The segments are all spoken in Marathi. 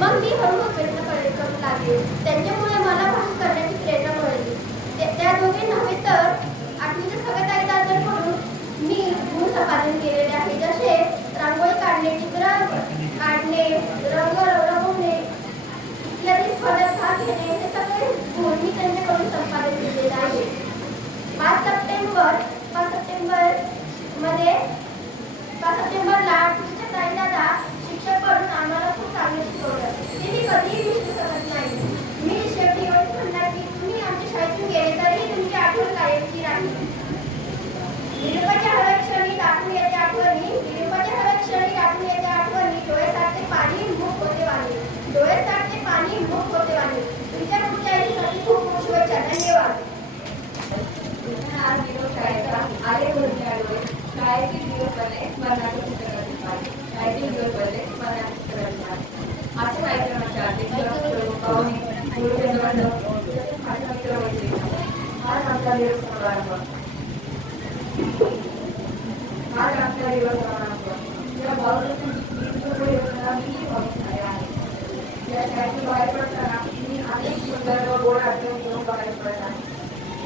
मग मी हळूहळू प्रयत्न करू लागले. त्यांच्यामुळे मला भाग करण्याची प्रेरणा मिळाली. त्या दोघे नव्हे तर आठवीच्या सगळ्यात आईदारांकडून मी गुण संपादन केलेले आहे. जसे रांगोळी काढणे चित्र काढणे रंग रंगवणे इत्यादी स्पर्धा घेणे हे सगळे गुण मी त्यांच्याकडून संपादन केलेले आहे. पाच सप्टेंबर पाच सप्टेंबरमध्ये पाच सप्टेंबरला आठवीच्या ताईदादा शिक्षण करून आम्हाला खूप चांगलं शिकवलं. ते कधीही विसरू नाही. मी शेवटी एवढंच म्हणणार की तुम्ही आमच्या शाळेतून गेले तरीही तुमची आठवण कायमची राहील. निरुपाच्या हळद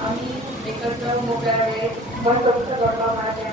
आम्ही एकत्र मोकळ्या वेळेत मन करून गप्पा मारल्या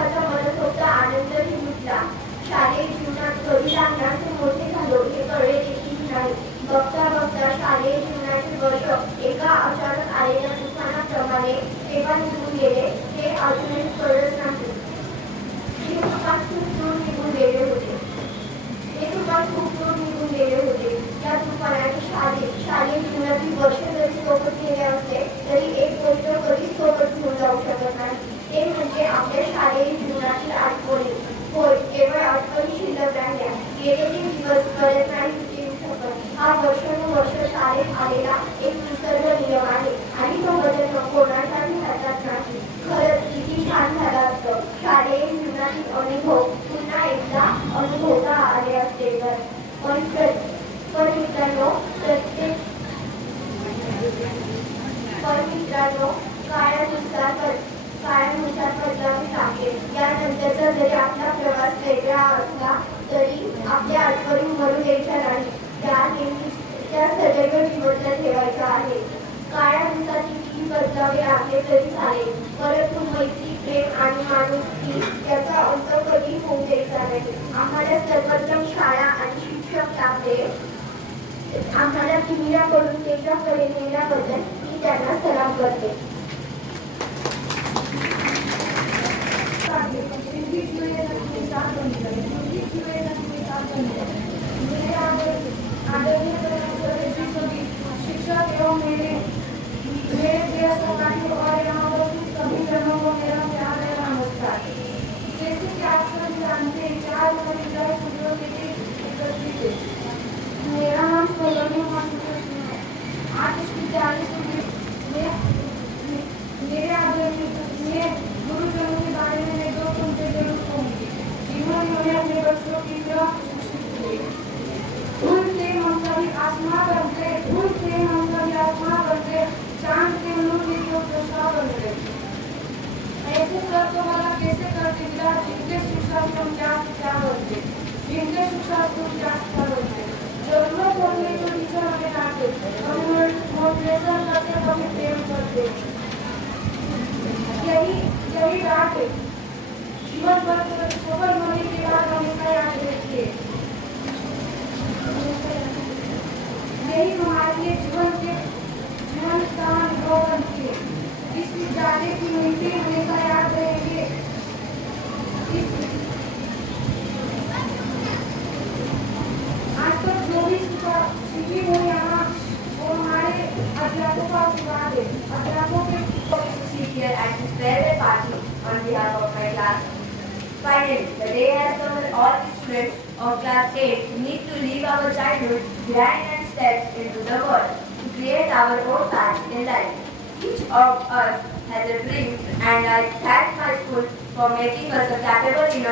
大家们。नाही हा वर्षानुवर्ष चालत आलेला सर्वोत्तम शाळा आणि शिक्षक लाभले आम्हाला किमीराकडून त्यांच्याकडे नेण्याबद्दल मी त्यांना सलाम करते.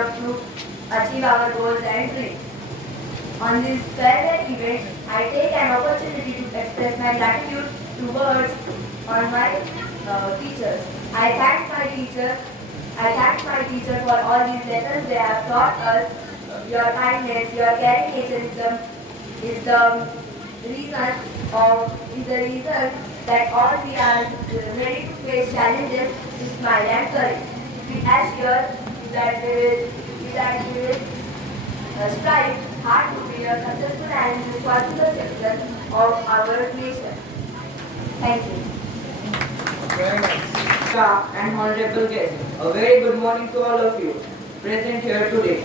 To achieve our goals and dreams. On this farewell event, I take an opportunity to express my gratitude towards on my uh, teachers. I thank my teachers. I thank my teachers for all these lessons they have taught us. Your kindness, your caring nature is the, is the reason of is the reason that all we are ready to face challenges with smile and courage. We assure will that uh, strive hard to be a successful and responsible citizen of our nation. Thank you. Very. Staff and honorable guests, a very good morning to all of you present here today.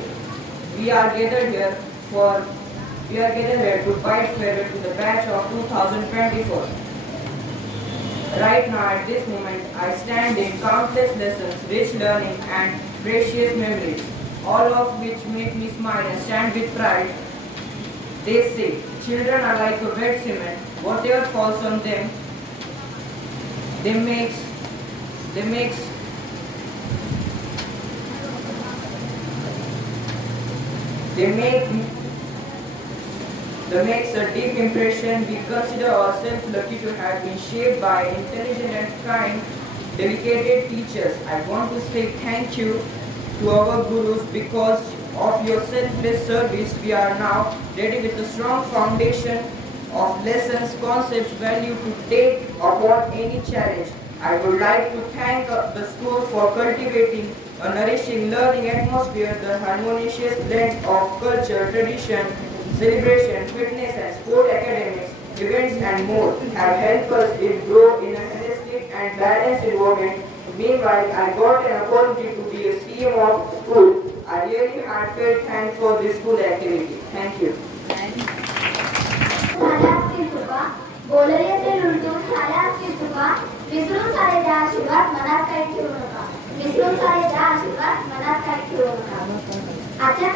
We are gathered here for we are gathered here to bid farewell to the batch of 2024. Right now, at this moment, I stand in countless lessons, rich learning, and precious memories, all of which make me smile and stand with pride. They say, children are like a wet cement, whatever falls on them, they makes they makes they make they makes a deep impression we consider ourselves lucky to have been shaped by intelligent and kind dedicated teachers i want to say thank you to our gurus because of your selfless service we are now ready with a strong foundation of lessons, concepts, value to take upon any challenge. I would like to thank uh, the school for cultivating a nourishing learning atmosphere, the harmonious blend of culture, tradition, celebration, fitness and sport academics, events and more have helped us grow in and balanced environment. Meanwhile, I got an opportunity to be a CM of school. I really heartfelt thanks for this school activity. Thank you. झाल्या असतील चुका बोलले असेल उलटून झाल्या असतील चुका विसरून सारे द्या आशीर्वाद मनात काही ठेवू नका विसरून सारे द्या आशीर्वाद मनात काही ठेवू नका आजच्या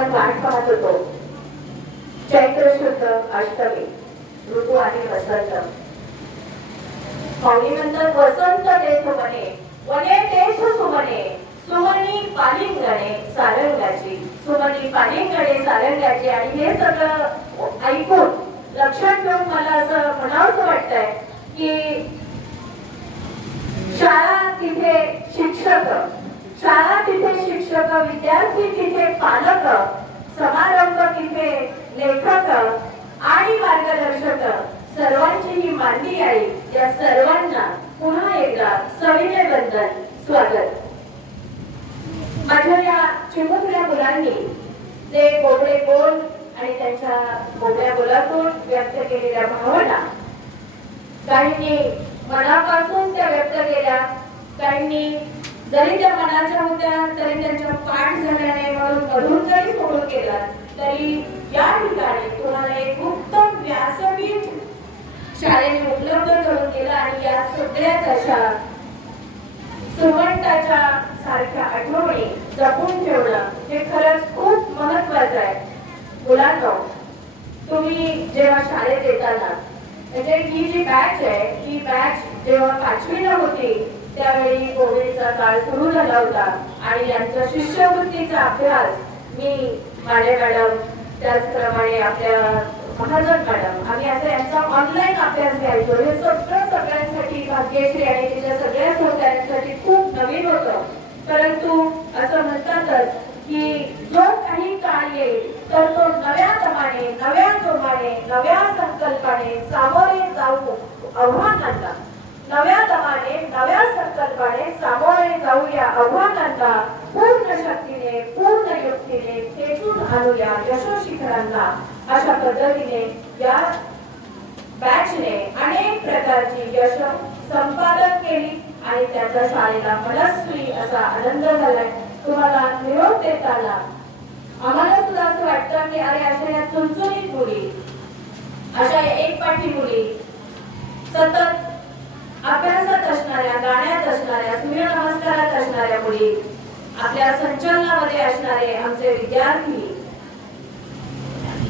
आपण वाट पाहत होतो. चैत्र शुद्ध अष्टमी ऋतू आणि वसंत. पाहुणी म्हणतात वसंत देत म्हणे वने तेथ सुमने सुमनी पालिंगणे सारंगाची. सुमनी पालिंगणे सारंगाची. आणि हे सगळं ऐकून लक्षात ठेवून मला असं म्हणावंसं वाटतंय की शाळा तिथे शिक्षक शाळा तिथे शिक्षक विद्यार्थी तिथे पालक समारंभ तिथे लेखक आणि मार्गदर्शक. सर्वांची ही मांदी आहे. या सर्वांना पुन्हा एकदा सविनयबद्दल स्वागत. माझ्या या चिमुकल्या मुलांनी जे बोबडे बोल आणि त्यांच्या बोबड्या बोलातून व्यक्त केलेल्या भावना काहींनी मनापासून त्या व्यक्त केल्या काहींनी जरी त्या मनाच्या होत्या तरी त्यांच्या पाठ झाल्याने म्हणून मधून जरी सोडून केला तरी या ठिकाणी तुम्हाला एक उत्तम व्यासपीठ शाळेने उपलब्ध करून दिलं आणि या सगळ्याच अशा सुमंताच्या सारख्या आठवणी जपून ठेवणं हे खरंच खूप महत्वाचं आहे. मुलांना तुम्ही जेव्हा शाळेत येताना म्हणजे ही जी बॅच आहे ही बॅच जेव्हा पाचवीला होती त्यावेळी कोविडचा काळ सुरू झाला होता. आणि यांचा शिष्यवृत्तीचा अभ्यास मी माझ्या मॅडम त्याचप्रमाणे आपल्या महाजन मॅडम आम्ही असं यांचा ऑनलाईन अभ्यास घ्यायचो. हे सगळं सगळ्यांसाठी भाग्यश्री आणि तिच्या सगळ्या सहकाऱ्यांसाठी खूप नवीन होतं. परंतु असं म्हणतातच की जो काही काळ येईल तर तो नव्या तमाने नव्या जोमाने नव्या संकल्पाने सामोरे जाऊ आव्हानांना नव्या दमाने नव्या संकल्पाने सामोरे जाऊ या आव्हानांना पूर्ण शक्तीने पूर्ण युक्तीने खेचून आणूया यशोशिखरांना. अशा पद्धतीने या बॅचने अनेक प्रकारची यश संपादन केली आणि त्याचा शाळेला मनस्वी असा आनंद झालाय. तुम्हाला निरोप देताना आम्हाला सुद्धा असं वाटतं की अरे अशा या चुनचुनीत मुली अशा एक पाठी मुली सतत अभ्यासात असणाऱ्या गाण्यात असणाऱ्या सूर्य नमस्कारात असणाऱ्या मुली आपल्या संचलनामध्ये असणारे आमचे विद्यार्थी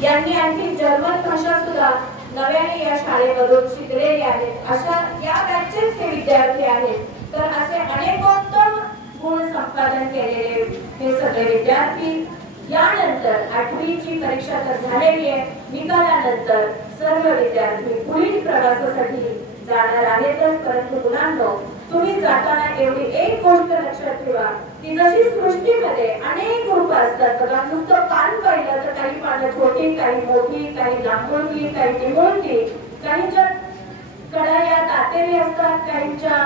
यांनी आणखी जर्मन भाषा सुद्धा नव्याने या शाळेमधून शिकलेले आहेत अशा या बॅचेच हे विद्यार्थी आहेत. तर असे अनेकोत्तम गुण संपादन केलेले हे सगळे विद्यार्थी यानंतर आठवीची परीक्षा तर झालेली आहे. निकालानंतर सर्व विद्यार्थी पुढील प्रवासासाठी जाणार आहेतच परंतु मुलांनो तुम्ही जाताना एवढी एक गोष्ट लक्षात ठेवा की जशी सृष्टीमध्ये अनेक रूप असतात बघा नुसतं पान पाहिलं तर काही पानं छोटी काही मोठी काही लांबोळकी काही निमुळकी काहींच्या कडाया तातेरी असतात काहींच्या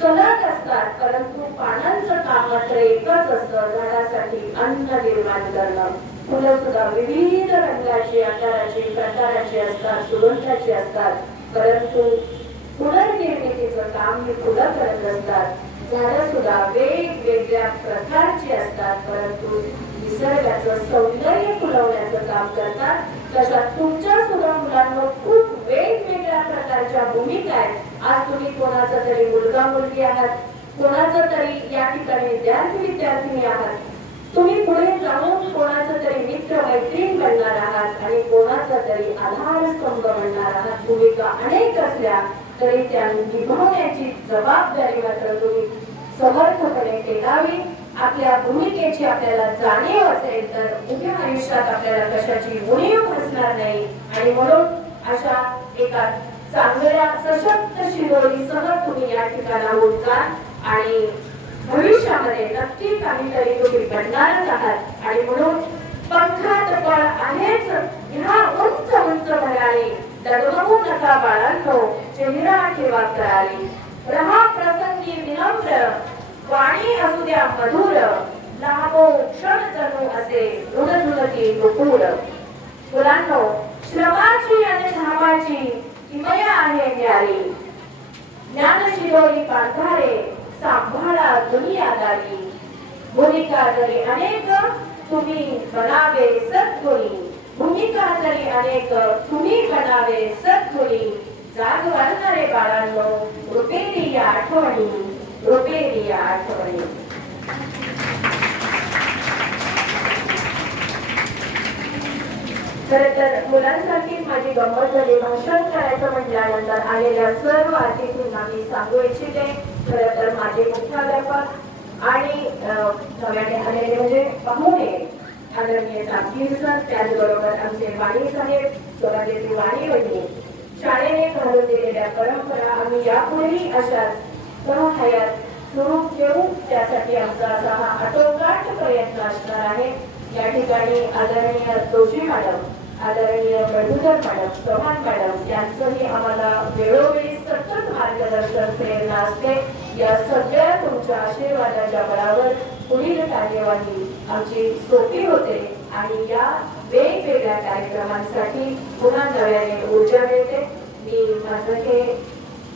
सलग असतात परंतु पानांचं काम मात्र एकच असतं झाडासाठी अन्न निर्माण करणं. फुलं सुद्धा विविध रंगाची आकाराची प्रकाराची असतात सुगंधाची असतात परंतु पुनर्निर्मितीचं काम हे फुलं करत असतात. झाडं सुद्धा वेगवेगळ्या प्रकारची असतात परंतु निसर्गाचं सौंदर्य फुलवण्याचं काम करतात. तशा तुमच्या सुद्धा मुलांना खूप वेगवेगळ्या प्रकारच्या भूमिका आहेत. आज तुम्ही कोणाचा तरी मुलगा मुलगी आहात कोणाचा तरी या ठिकाणी विद्यार्थी विद्यार्थिनी आहात. तुम्ही पुढे जाऊन कोणाचा तरी मित्र मैत्रीण बनणार आहात आणि कोणाचा तरी आधारस्तंभ बनणार आहात. भूमिका अनेक असल्या तरी त्या निभावण्याची जबाबदारी मात्र तुम्ही समर्थपणे पेलावी आपल्या भूमिकेची आपल्याला जाणीव असेल तर उभ्या आयुष्यात आपल्याला कशाची उणीव भासणार नाही. आणि म्हणून अशा एका चांगल्या सशक्त शिरोळीसह तुम्ही या ठिकाणाहून जा आणि भविष्यामध्ये नक्की काहीतरी तुम्ही बनणारच आहात. आणि म्हणून पंखात बळ आहेच. ह्या उंच उंच भरारी डगमगू नका बाळांनो चेहरा ठेवा करारी रहा प्रसंगी विनम्र वाणी असू द्या मधुर. लाभो क्षण जणू असे ऋणझुणती नुपूर मुलांनो श्रमाची आणि धामाची किमया आहे न्यारी. ज्ञान शिरोई पांढारे सांभाळा दुनियादारी भूमिका जरी अनेक तुम्ही बनावे सद्गुणी. भूमिका जरी अनेक तुम्ही बनावे सद्गुणी जाग वाढणारे बाळांनो रुपेरी या आठवणी रुपेरी या आठवणी. खर तर मुलांसारखीच माझी गंमत झाली. भाषण करायचं म्हटल्यानंतर आलेल्या सर्व अतिथींना मी सांगू इच्छिते. खर तर माझे मुख्याध्यापक आणि अं, आलेले म्हणजे पाहुणे. आदरणीय जागीर सर त्याचबरोबर आमचे वाणी साहेब स्वराज्याची वाणी वहिनी शाळेने घालून दिलेल्या परंपरा आम्ही यापुढेही अशाच सहहयात सुरू ठेवू त्यासाठी आमचा असा हा आटोकाट प्रयत्न असणार आहे. या ठिकाणी आदरणीय जोशी मॅडम आदरणीय मधुकर मॅडम चव्हाण मॅडम यांचंही आम्हाला वेळोवेळी सतत मार्गदर्शन प्रेरणा असते. या सगळ्या तुमच्या आशीर्वादाच्या बळावर पुढील कार्यवाही आमची सोपी होते आणि या वेगवेगळ्या कार्यक्रमांसाठी पुन्हा नव्याने ऊर्जा मिळते. मी माझं हे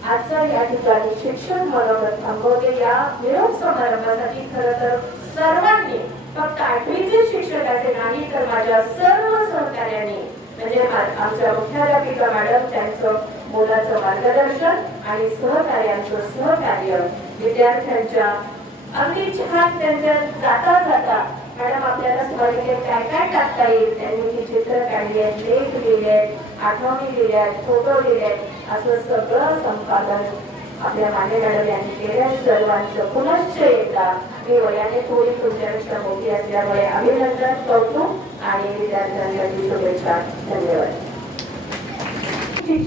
आजचं या ठिकाणी शिक्षण मनोगत थांबवते. या निरोप समारंभासाठी खर तर सर्वांनी फक्त आठवीचे शिक्षक असे नाही तर माझ्या सर्व सहकार्यांनी म्हणजे आमच्या मुख्याध्यापिका मॅडम त्यांचं मुलाचं मार्गदर्शन आणि सहकार्यांचं सहकार्य विद्यार्थ्यांच्या अगदी छान त्यांच्या जाता जाता मॅडम आपल्याला स्मरणीत काय काय टाकता येईल त्यांनी ही चित्र काढली आहेत लेख लिहिले आहेत आठवणी लिहिल्या आहेत फोटो लिहिले आहेत असं सगळं संपादन आपल्या माने मॅडम यांनी केल्या सर्वांचं पुनश्च एकदा मी वयाने थोडी तुमच्यापेक्षा मोठी असल्यामुळे अभिनंदन कौतुक आणि विद्यार्थ्यांसाठी शुभेच्छा धन्यवाद शिक्षिका